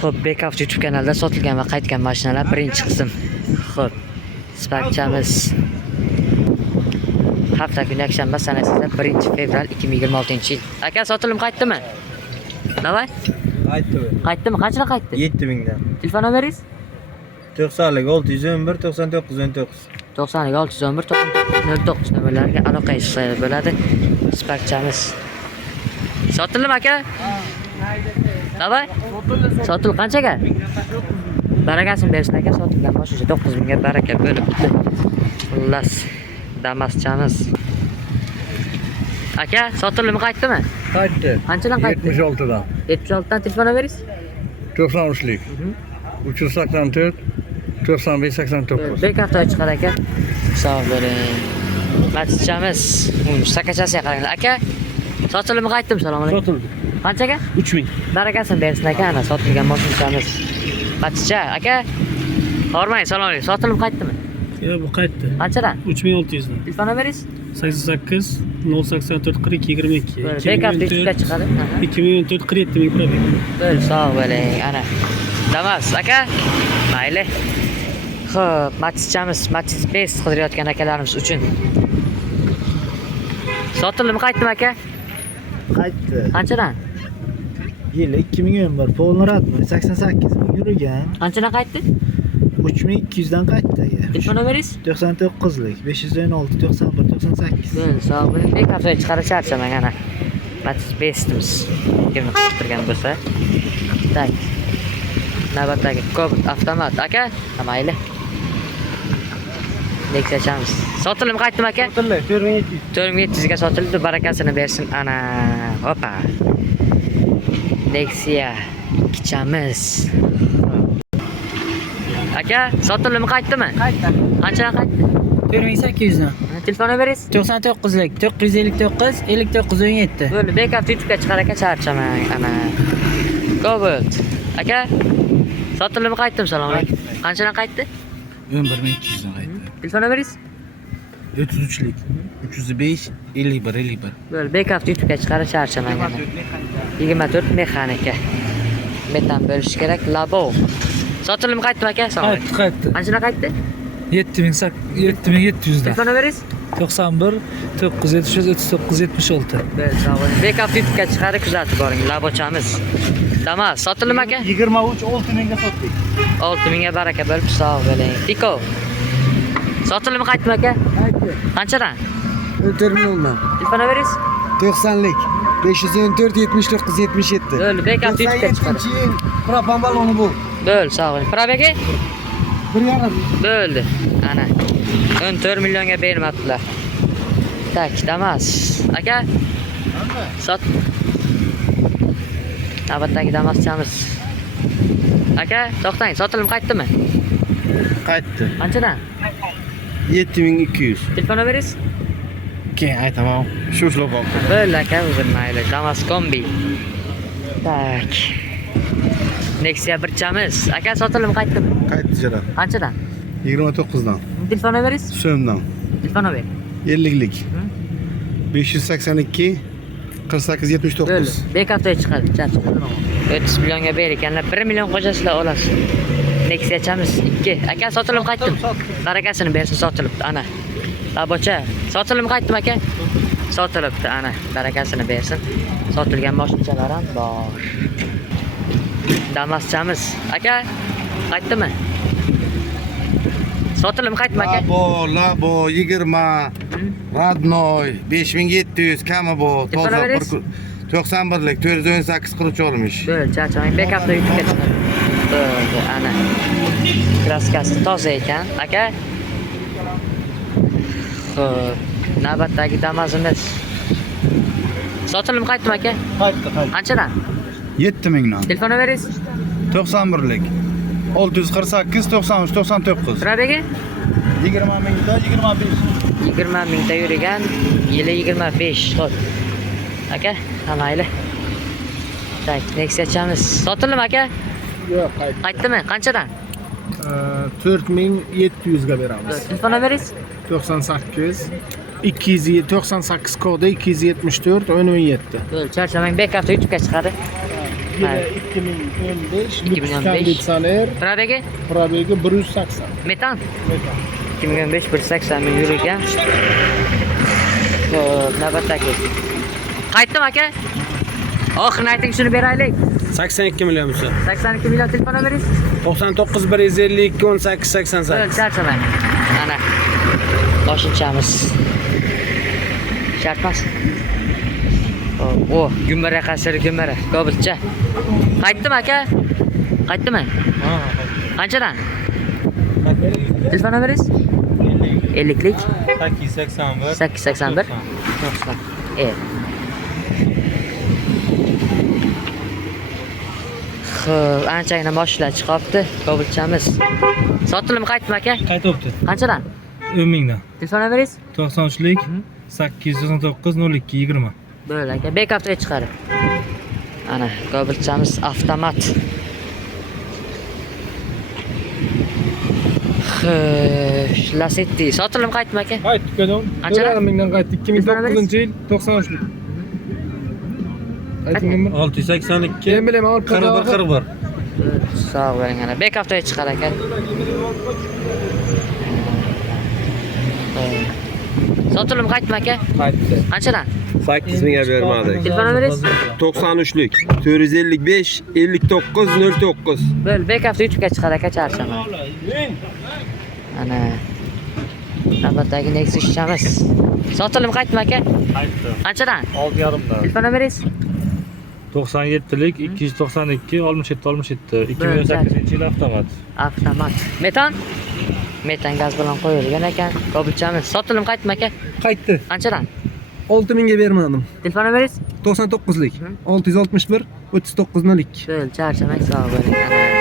Xo'p, Backup YouTube kanalida sotilgan va qaytgan mashinalar birinchi qism. Xo'p, Sparkchamiz. Hafta kuni yakshanba sanasida 1-fevral 2026-yil. Aka, sotilim qaytdimi? Davay? Qaytdimi? Qanchaga qaytdi? 7000 dan. Telefon nomeringiz? 90lik 611 99 19. 90lik 611 99 nomerlarga aloqa qilsa bo'ladi. Sparkchamiz. Sotildim aka? Davay? Sotil qanchaga? Barakasini bersin aka, sotilgan mashina 9000 ga baraka bo'libdi. Xullas, Damaschamiz. Aka, sotildimi, qaytdimi? Qaytdi. Qanchadan qaytdi? 76 dan. 76 dan telefon nomeringiz? 93lik. 384 95 89. Bekafta chiqar aka. Sog' bo'ling. Matischamiz. Sakachasiga qaranglar. Aka, sotildimi, qaytdimi? Assalomu alaykum. Sotildi. Qanchaga? 3000. Barakasini bersin aka, ana sotilgan mashinamiz. Maticha aka, hormang, assalomu alaykum. Sotilib qaytdimi? Yo'q, bu qaytdi. Qanchadan? 3600 dan. Telefon nomeringiz? 88 084 40 22. Bekafta chiqib chiqadi. 2014 47 ming probek. Bo'l, sog' bo'ling, ana. Damas aka. Mayli. Xo'p, Matischamiz, Matiz Best qidirayotgan akalarimiz uchun. Sotildimi, qaytdimi aka? Qaytdi. Qanchadan? Yili 2011 Polnaradmi 88 ming yurgan. Qanchadan qaytdi? 3200 dan qaytdi. Telefon nomeringiz? 99lik 516 91 98. Bo'l, sog' bo'ling. Bekafta chiqarish charchamang ana. Matiz Bestimiz. Kimni qidirgan bo'lsa. Tak. Navbatdagi Cobalt avtomat aka. Mayli. Nexia-chamiz. Sotilimi, qaytdimi aka? Sotildi, 4700. 4700 ga sotildi, barakasini bersin. Ana, hopa. Nexia 2chamiz. Aka, sotilimi, qaytdimi? Qaytdi. Qanchadan qaytdi? 4800 dan. Telefon nomeringiz? 99lik 959 59 17. Bo'ldi, Bekafta YouTube'ga chiqar aka, charchamang. Ana. Cobalt. Aka, sotilimi, qaytdimi? Assalomu alaykum. Qanchadan qaytdi? 11200 dan qaytdi. Telefon nomeringiz? 33lik 305 51 51. Bo'ldi, Bekafta YouTube'ga chiqarib charchamang. 24 mexanika. Metan bo'lishi kerak. Labo. Sotilimi, qaytdimi aka? Qaytdi. Qanchadan qaytdi? 7700 dan. Telefon nomeringiz? 91 973 39 76. Bo'ldi, sog' bo'ling. Bekafta YouTube'ga chiqarib kuzatib boring. Labochamiz. Damas, sotilimi aka? 23 6000 ga sotdik. 6000 ga baraka bo'lib, sog' bo'ling. Tiko. Sotilimi, qaytdimi aka? Qaytdi. Qanchadan? 14 milliondan. Telefon nomeringiz? 90lik 514 79 77. Bo'ldi, Bekafta YouTube'ga chiqarib. yil propan baloni bu. Bo'ldi, sog' bo'ling. Probegi? 1.5. Bo'ldi. Ana. 14 millionga bermabdilar. Tak, Damas. Aka? Sot. Navbatdagi Damaschamiz. Aka, to'xtang, sotilib qaytdimi? Qaytdi. Qanchadan? 7200. Telefon nomeringiz? Keyin aytaman. Shu ushlab qoldi. Bo'ldi aka, uzr mayli. Damas kombi. Tak. Nexia 1chamiz. Aka, sotilib qaytdimi? Qaytdi jara. Qanchadan? 29 dan. Telefon nomeringiz? So'mdan. Telefon nomeringiz? 50lik 582 48 79. Bo'ldi. Bekafta chiqadi. Charcha. 30 millionga ber ekanlar. 1 million qo'shasizlar olasiz. Nexia-chamiz 2. Aka, sotilib qaytdimi? Barakasini bersin, sotilibdi. Ana. Labocha, sotilib qaytdimi aka? Sotilibdi, ana. Barakasini bersin. Sotilgan mashinalar ham bor. Damaschamiz. Aka, qaytdimi? Sotilib qaytdimi aka? Labo 20 Radnoy 5700 kami bu toza 91lik 418 qiruvchi olmuş. Bo'ldi, charchamang. Bekafta YouTube'ga chiqadi. Bo'ldi, ana. Kraskasi toza ekan. Aka. Xo'p, navbatdagi Damasimiz. Sotilib qaytdimi aka? Qaytdi. Qanchadan? 7000 dan. Telefon nomeringiz? 91lik 648 93 99. Probegi? 20 mingda 25. 20 mingta yurgan, yili 25. Xo'p. Aka, mayli. Tak, Nexia-chamiz. Sotilib aka? Yo'q, qaytdi. Qaytdimi? Qanchadan? 4700 ga beramiz. Telefon nomeringiz? 98 298 kodi 274 17. Bo'ldi, charchamang. Bekafta YouTube'ga chiqadi. Yine 2015. 2015. Konditsioner. Probegi? Probegi 180. Metan. Metan. 2015 180 ming yuro ekan. Xo'p, navbatdagi. Qaytdim aka. Oxirini ayting, shuni beraylik. 82 million bo'lsa. 82 million telefon nomeringiz? 99 152 18 88. Bo'ldi, charchamang. Mana. Qo'shimchamiz. Shartmas. O, gumbara qasiri gumbara. Ko'bilcha. Qaytdim aka. Qaytdimi? Ha. Qanchadan? Telefon nomeringiz? 50lik 881 881 90. Xo'p, anchagina mashinalar chiqibdi. Ko'bilchamiz. Sotilimi qaytdim aka? Qaytibdi. Qanchadan? 10 mingdan. Telefon nomeringiz? 93lik 899 02 20. Bo'ldi aka, bekapga chiqarib. Ana, ko'bilchamiz avtomat. Lasetti. Sotilimi qaytdim aka? Qaytdik kadam. Qanchadan? 4,5 mingdan qaytdik. 2009-yil 93lik. Ayting nima? 682 Men bilaman, olib 41 41. Sog' bo'ling ana. Bekapga chiqar aka. Sotilimi qaytdim aka? Qaytdi. Qanchadan? 8 mingga bermadik. Telefon nomeringiz? 93lik 455 59 09. Bo'ldi, bekapga YouTube'ga chiqar aka, charchama. Ana. Navbatdagi Nexus ishchamiz. Sotilimi qaytdim aka? Qaytdi. Qanchadan? 6,5dan. Telefon nomeringiz? 97lik 292 67 67 2008-yil avtomat. Avtomat. Metan? Metan gaz bilan qo'yilgan ekan. Ko'bilchamiz. Sotilimi qaytdim aka? Qaytdi. Qanchadan? 6 mingga bermadim. Telefon nomeringiz? 99lik 661 39 02. Bo'ldi, charchamang, sog' bo'ling. Ana.